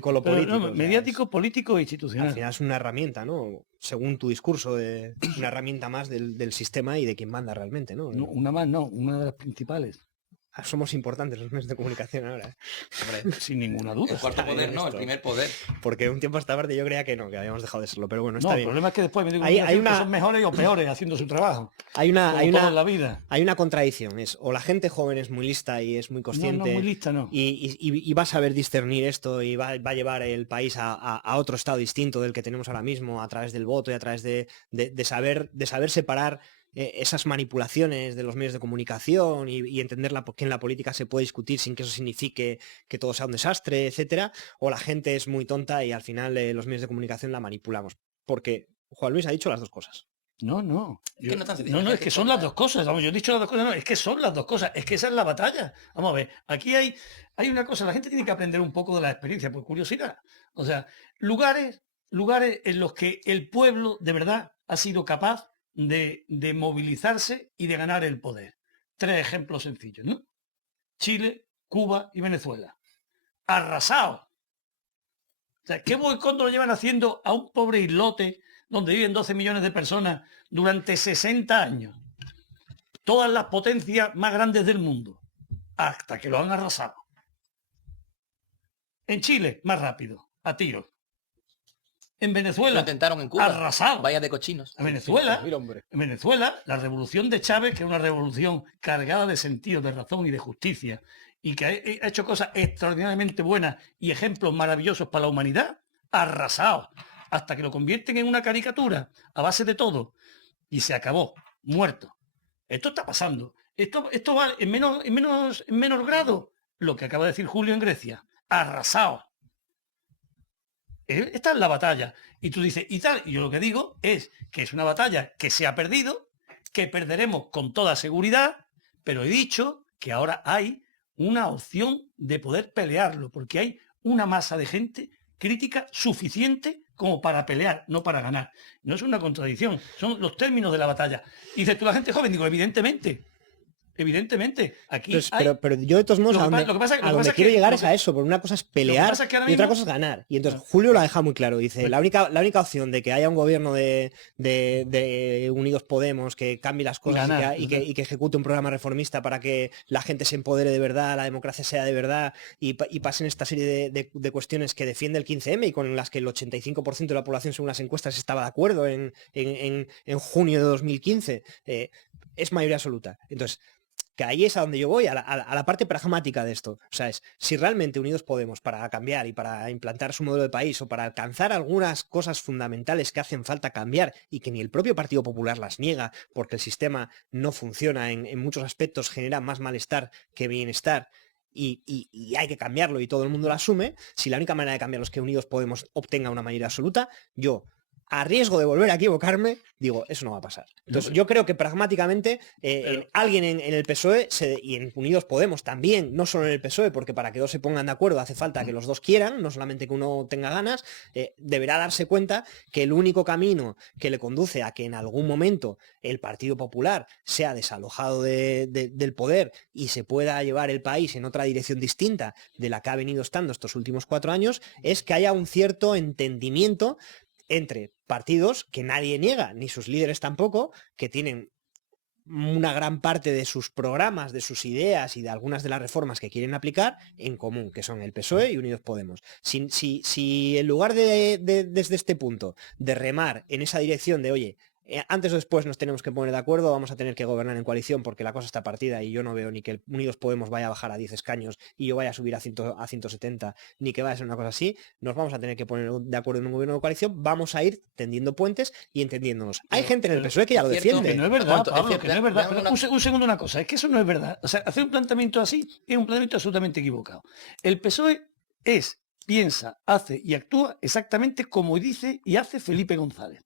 con lo político. No, mediático, político e institucional. Al final es una herramienta, ¿no? Según tu discurso, una herramienta más del sistema y de quien manda realmente, ¿no? Una de las principales. Somos importantes los medios de comunicación ahora. Hombre, sin ninguna duda. El cuarto poder, no, el primer poder. Porque un tiempo a esta parte yo creía que no, que habíamos dejado de serlo, pero bueno, está bien. El problema es que después que son mejores o peores haciendo su trabajo. Hay una vida. Hay una contradicción, o la gente joven es muy lista y es muy consciente. No, muy lista no. Y va a saber discernir esto y va a llevar el país a otro estado distinto del que tenemos ahora mismo, a través del voto y a través de saber separar esas manipulaciones de los medios de comunicación y entender que en la política se puede discutir sin que eso signifique que todo sea un desastre, etcétera, o la gente es muy tonta y al final los medios de comunicación la manipulamos. Porque Juan Luis ha dicho las dos cosas. No. Es que son las dos cosas. Vamos, yo he dicho las dos cosas, no, es que son las dos cosas, es que esa es la batalla. Vamos a ver, aquí hay una cosa, la gente tiene que aprender un poco de la experiencia, por curiosidad. O sea, lugares en los que el pueblo de verdad ha sido capaz de movilizarse y de ganar el poder. 3 ejemplos sencillos, ¿no? Chile, Cuba y Venezuela. Arrasado. O sea, ¿qué boicot lo llevan haciendo a un pobre islote donde viven 12 millones de personas durante 60 años? Todas las potencias más grandes del mundo. Hasta que lo han arrasado. En Chile, más rápido, a tiros. En Venezuela, lo intentaron en Cuba, arrasado. Vaya de cochinos. En Venezuela, la revolución de Chávez, que es una revolución cargada de sentido, de razón y de justicia, y que ha hecho cosas extraordinariamente buenas y ejemplos maravillosos para la humanidad, arrasado, hasta que lo convierten en una caricatura a base de todo, y se acabó, muerto. Esto está pasando. Esto va en menos grado lo que acaba de decir Julio en Grecia, arrasado. Esta es la batalla. Y tú dices, y tal, y yo lo que digo es que es una batalla que se ha perdido, que perderemos con toda seguridad, pero he dicho que ahora hay una opción de poder pelearlo, porque hay una masa de gente crítica suficiente como para pelear, no para ganar. No es una contradicción, son los términos de la batalla. Y dices tú, la gente joven, digo, evidentemente, evidentemente. Aquí Entonces, hay... pero yo de todos modos a donde quiero llegar es a eso, porque una cosa es pelear y otra cosa es ganar. Y entonces Julio lo ha dejado muy claro, dice, la única opción de que haya un gobierno de Unidos Podemos que cambie las cosas y que ejecute un programa reformista para que la gente se empodere de verdad, la democracia sea de verdad y pasen esta serie de cuestiones que defiende el 15M y con las que el 85% de la población según las encuestas estaba de acuerdo en junio de 2015, es mayoría absoluta. Entonces, que ahí es a donde yo voy, a la parte pragmática de esto. O sea, es si realmente Unidos Podemos, para cambiar y para implantar su modelo de país o para alcanzar algunas cosas fundamentales que hacen falta cambiar y que ni el propio Partido Popular las niega porque el sistema no funciona en muchos aspectos, genera más malestar que bienestar, y hay que cambiarlo y todo el mundo lo asume, si la única manera de cambiarlo es que Unidos Podemos obtenga una mayoría absoluta, yo, a riesgo de volver a equivocarme, digo, eso no va a pasar. Entonces, yo creo que pragmáticamente alguien en el PSOE y en Unidos Podemos también, no solo en el PSOE, porque para que dos se pongan de acuerdo hace falta que los dos quieran, no solamente que uno tenga ganas, deberá darse cuenta que el único camino que le conduce a que en algún momento el Partido Popular sea desalojado del poder y se pueda llevar el país en otra dirección distinta de la que ha venido estando estos últimos 4 años, es que haya un cierto entendimiento entre partidos que nadie niega, ni sus líderes tampoco, que tienen una gran parte de sus programas, de sus ideas y de algunas de las reformas que quieren aplicar en común, que son el PSOE y Unidos Podemos. Si en lugar desde este punto de remar en esa dirección de, oye, antes o después nos tenemos que poner de acuerdo, vamos a tener que gobernar en coalición porque la cosa está partida y yo no veo ni que el Unidos Podemos vaya a bajar a 10 escaños y yo vaya a subir a 170, ni que vaya a ser una cosa así, nos vamos a tener que poner de acuerdo en un gobierno de coalición, vamos a ir tendiendo puentes y entendiéndonos. Hay gente en el PSOE que ya lo defiende. Que no es verdad, Pablo, que no es verdad. Pero un segundo una cosa, es que eso no es verdad. O sea, hacer un planteamiento así es un planteamiento absolutamente equivocado. El PSOE piensa, hace y actúa exactamente como dice y hace Felipe González.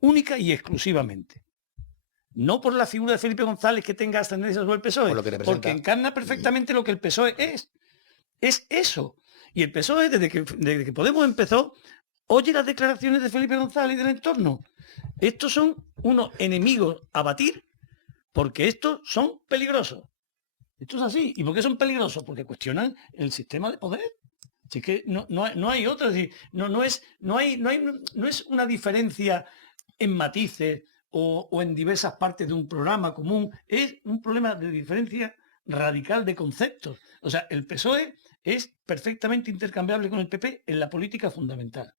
Única y exclusivamente. No por la figura de Felipe González que tenga ascendencia sobre el PSOE, porque encarna perfectamente lo que el PSOE es. Es eso. Y el PSOE, desde que Podemos empezó, oye las declaraciones de Felipe González y del entorno. Estos son unos enemigos a batir porque estos son peligrosos. Esto es así. ¿Y por qué son peligrosos? Porque cuestionan el sistema de poder. Así que no hay otra. Es decir, no es una diferencia en matices o en diversas partes de un programa común, es un problema de diferencia radical de conceptos. O sea, el PSOE es perfectamente intercambiable con el PP en la política fundamental.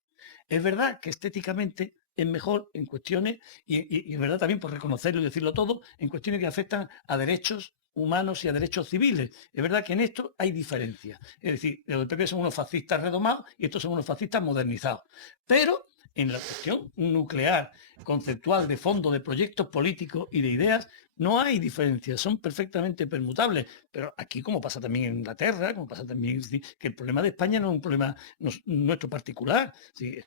Es verdad que estéticamente es mejor en cuestiones, y es verdad también por reconocerlo y decirlo todo, en cuestiones que afectan a derechos humanos y a derechos civiles. Es verdad que en esto hay diferencias. Es decir, los del PP son unos fascistas redomados y estos son unos fascistas modernizados. Pero en la cuestión nuclear, conceptual, de fondo, de proyectos políticos y de ideas, no hay diferencias, son perfectamente permutables. Pero aquí, como pasa también en Inglaterra, como pasa también, es decir, que el problema de España no es un problema nuestro particular. Sí,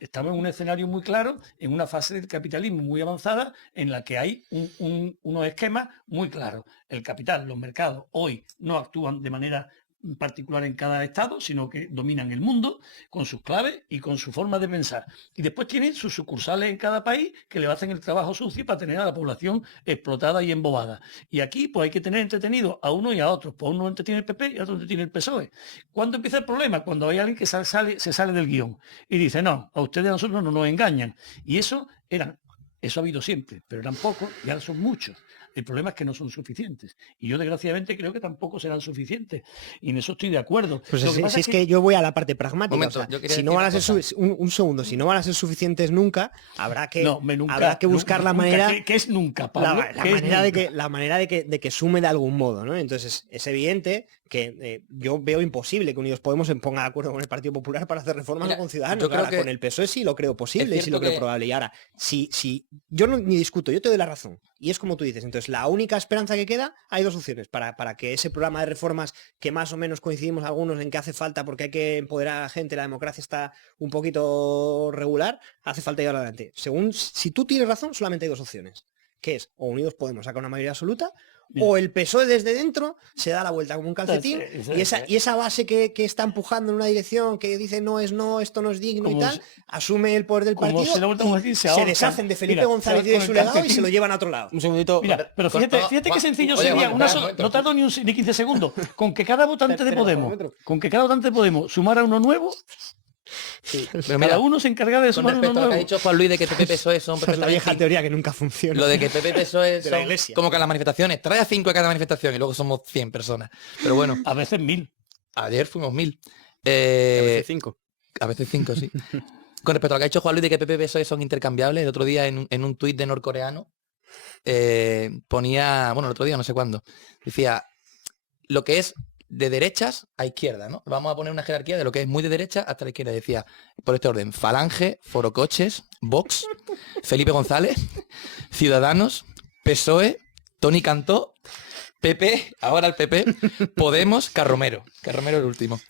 estamos en un escenario muy claro, en una fase del capitalismo muy avanzada, en la que hay unos esquemas muy claros. El capital, los mercados, hoy no actúan de manera particular en cada estado, sino que dominan el mundo con sus claves y con su forma de pensar. Y después tienen sus sucursales en cada país que le hacen el trabajo sucio para tener a la población explotada y embobada. Y aquí pues hay que tener entretenido a uno y a otro. Pues uno entretiene el PP y a otro entretiene el PSOE. ¿Cuándo empieza el problema? Cuando hay alguien que se sale del guión y dice, no, a ustedes a nosotros no nos engañan. Y eso ha habido siempre, pero eran pocos y ahora son muchos. El problema es que no son suficientes. Y yo, desgraciadamente, creo que tampoco serán suficientes. Y en eso estoy de acuerdo. Pues si es que yo voy a la parte pragmática. Momento, o sea, si no van a ser un segundo, si no van a ser suficientes nunca, habrá que buscar la manera. ¿Qué es nunca, Pablo? La manera de que sume de algún modo, ¿no? Entonces, es evidente que yo veo imposible que Unidos Podemos se ponga de acuerdo con el Partido Popular para hacer reformas con Ciudadanos. Yo creo que con el PSOE sí lo creo posible y sí lo creo probable. Y ahora, si yo ni discuto, yo te doy la razón. Y es como tú dices. Entonces, la única esperanza que queda, hay dos opciones para que ese programa de reformas, que más o menos coincidimos algunos en que hace falta porque hay que empoderar a la gente, la democracia está un poquito regular, hace falta llevarlo adelante. Si tú tienes razón, solamente hay dos opciones, que es o Unidos Podemos saca una mayoría absoluta o el PSOE desde dentro se da la vuelta como un calcetín y esa base que está empujando en una dirección, que dice no es no, esto no es digno y tal, asume el poder del partido y se deshacen de Felipe González y de su legado y se lo llevan a otro lado. Un segundito. Mira, pero fíjate qué sencillo sería, no tardo ni 15 segundos, con que cada votante de Podemos sumara uno nuevo. Sí, pero cada uno se encarga de sumar uno nuevo. Con respecto a lo que ha dicho Juan Luis de que PP PSOE son es la vieja teoría que nunca funciona. Lo de que PP PSOE de la son iglesia. como que en las manifestaciones trae a 5 a cada manifestación y luego somos 100 personas. Pero bueno, a veces 1000. Ayer fuimos 1000. A veces 5. A veces 5, sí. Con respecto a lo que ha dicho Juan Luis de que PP y PSOE son intercambiables, el otro día en un tuit de norcoreano ponía, bueno, el otro día no sé cuándo, decía lo que es de derechas a izquierda, ¿no? Vamos a poner una jerarquía de lo que es muy de derecha hasta la izquierda. Decía, por este orden, Falange, Forocoches, Vox, Felipe González, Ciudadanos, PSOE, Toni Cantó, PP, ahora el PP, Podemos, Carromero el último.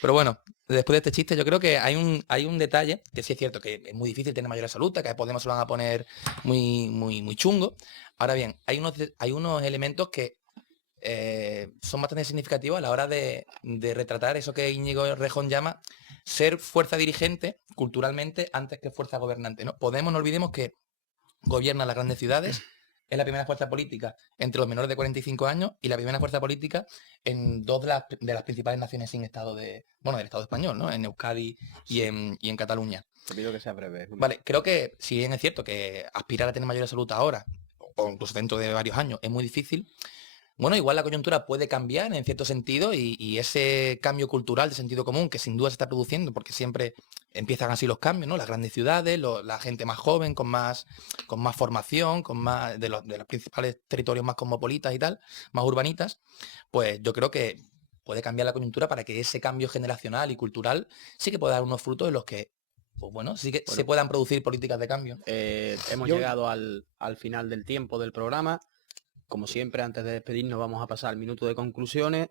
Pero bueno, después de este chiste yo creo que hay un detalle, que sí es cierto que es muy difícil tener mayoría absoluta, que a Podemos se lo van a poner muy chungo. Ahora bien, hay unos elementos que son bastante significativos a la hora de retratar eso que Íñigo Rejón llama ser fuerza dirigente culturalmente antes que fuerza gobernante, ¿no? Podemos, no olvidemos que gobierna las grandes ciudades, es la primera fuerza política entre los menores de 45 años y la primera fuerza política en dos de las principales naciones sin Estado del Estado español, ¿no? En Euskadi y en Cataluña. Te pido que sea breve. Vale, creo que si bien es cierto que aspirar a tener mayoría absoluta ahora, o incluso dentro de varios años, es muy difícil. Bueno, igual la coyuntura puede cambiar en cierto sentido y ese cambio cultural de sentido común que sin duda se está produciendo, porque siempre empiezan así los cambios, ¿no? Las grandes ciudades, la gente más joven, con más formación, con más de los principales territorios más cosmopolitas y tal, más urbanitas, pues yo creo que puede cambiar la coyuntura para que ese cambio generacional y cultural sí que pueda dar unos frutos en los que, pues bueno, sí que se puedan producir políticas de cambio. Hemos llegado al final del tiempo del programa. Como siempre, antes de despedirnos vamos a pasar al minuto de conclusiones.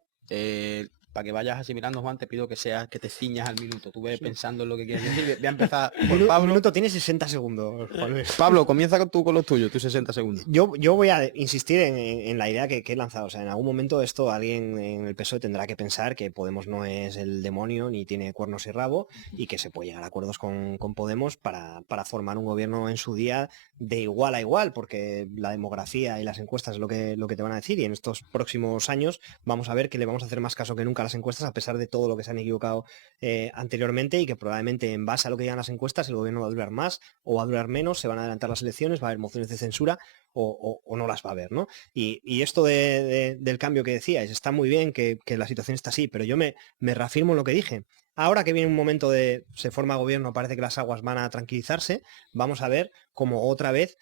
Para que vayas asimilando, Juan, te pido que te ciñas al minuto. Tú ves pensando en lo que quieres decir. Voy a empezar por Pablo. Un minuto tiene 60 segundos, Juan Luis. Pablo, comienza con los tuyos, tus 60 segundos. Yo voy a insistir en la idea que he lanzado. O sea, en algún momento esto alguien en el PSOE tendrá que pensar que Podemos no es el demonio ni tiene cuernos y rabo y que se puede llegar a acuerdos con Podemos para formar un gobierno en su día de igual a igual, porque la demografía y las encuestas es lo que te van a decir, y en estos próximos años vamos a ver que le vamos a hacer más caso que nunca a las encuestas, a pesar de todo lo que se han equivocado anteriormente, y que probablemente en base a lo que digan las encuestas el gobierno va a durar más o va a durar menos, se van a adelantar las elecciones, va a haber mociones de censura o no las va a haber, ¿no? Y esto del cambio que decíais, está muy bien que la situación está así, pero yo me reafirmo en lo que dije. Ahora que viene un momento se forma gobierno, parece que las aguas van a tranquilizarse, vamos a ver cómo otra vez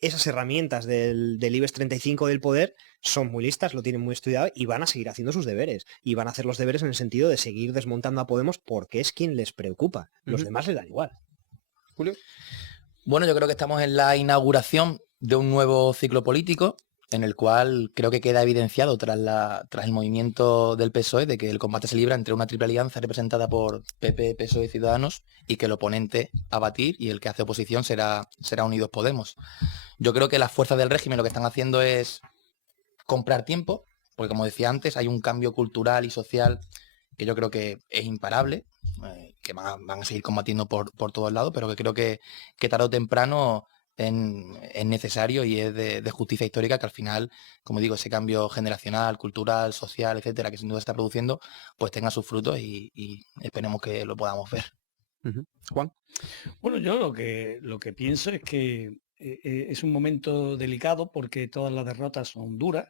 esas herramientas del IBEX 35 del poder son muy listas, lo tienen muy estudiado y van a seguir haciendo sus deberes. Y van a hacer los deberes en el sentido de seguir desmontando a Podemos porque es quien les preocupa. Los demás les dan igual. Julio. Bueno, yo creo que estamos en la inauguración de un nuevo ciclo político en el cual creo que queda evidenciado tras el movimiento del PSOE de que el combate se libra entre una triple alianza representada por PP, PSOE y Ciudadanos, y que el oponente a batir y el que hace oposición será Unidos Podemos. Yo creo que las fuerzas del régimen lo que están haciendo es comprar tiempo, porque como decía antes, hay un cambio cultural y social que yo creo que es imparable, que van a seguir combatiendo por todos lados, pero que creo que tarde o temprano es necesario y es de justicia histórica que al final, como digo, ese cambio generacional, cultural, social, etcétera, que sin duda está produciendo, pues tenga sus frutos y esperemos que lo podamos ver. Juan. Bueno, yo lo que pienso es que es un momento delicado porque todas las derrotas son duras.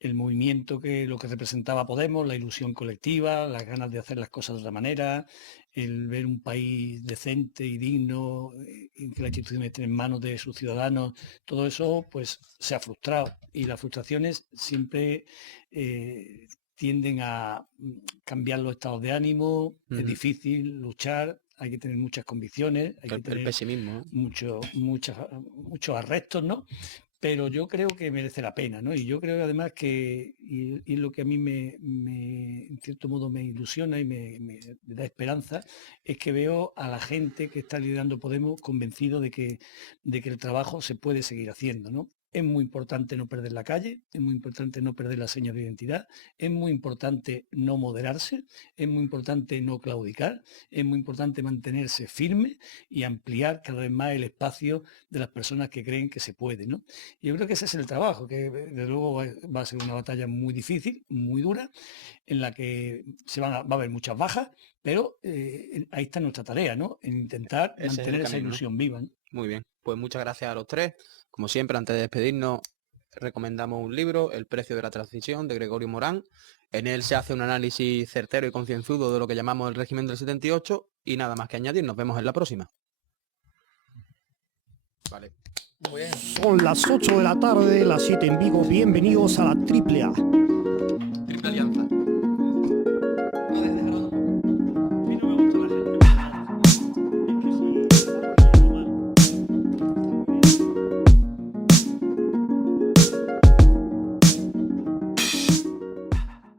El movimiento lo que representaba Podemos, la ilusión colectiva, las ganas de hacer las cosas de otra manera, el ver un país decente y digno, en que las instituciones estén en manos de sus ciudadanos, todo eso pues se ha frustrado. Y las frustraciones siempre tienden a cambiar los estados de ánimo, es difícil luchar, hay que tener muchas convicciones, hay que tener pesimismo, muchos arrestos, ¿no? Pero yo creo que merece la pena, ¿no? Y yo creo además que, y lo que a mí en cierto modo me ilusiona y me da esperanza, es que veo a la gente que está liderando Podemos convencido de que el trabajo se puede seguir haciendo, ¿no? Es muy importante no perder la calle, es muy importante no perder las señas de identidad, es muy importante no moderarse, es muy importante no claudicar, es muy importante mantenerse firme y ampliar cada vez más el espacio de las personas que creen que se puede, ¿no? Y yo creo que ese es el trabajo, que desde luego va a ser una batalla muy difícil, muy dura, en la que va a haber muchas bajas, pero ahí está nuestra tarea, ¿no? En intentar mantener esa ilusión viva, ¿no? Muy bien, pues muchas gracias a los tres. Como siempre, antes de despedirnos, recomendamos un libro, El precio de la transición, de Gregorio Morán. En él se hace un análisis certero y concienzudo de lo que llamamos el régimen del 78 y nada más que añadir. Nos vemos en la próxima. Vale. Son las 8 de la tarde, las 7 en Vigo. Bienvenidos a la AAA.